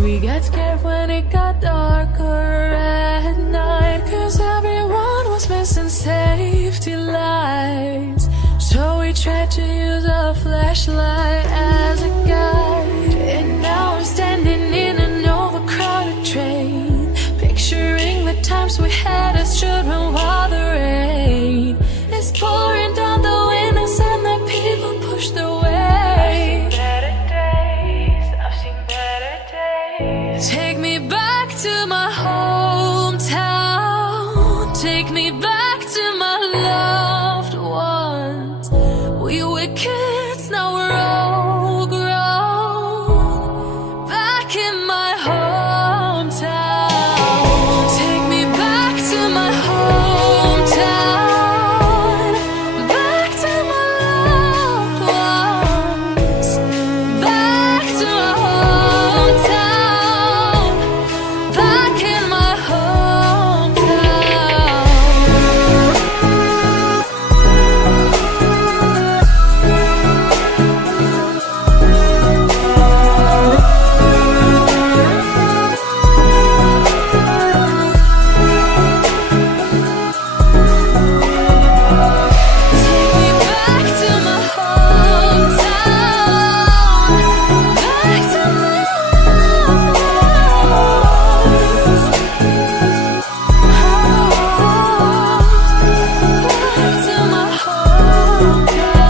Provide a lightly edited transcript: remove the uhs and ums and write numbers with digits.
We got scared when it got darker at night, 'cause everyone was missing safety lights. So we tried to use a flashlight as a guide. And now I'm standing in an overcrowded train, picturing the times we had as children while the rain is pouring down the windows and the people push their way. Take me back to my hometown. Take me back to my loved ones. We were kids, now we're all grown. Back in my hometown. Take me back to my hometown. Back to my loved ones. Back to my hometown. Back in my Take me back to my hometown. Back to my loved ones. Back to my hometown.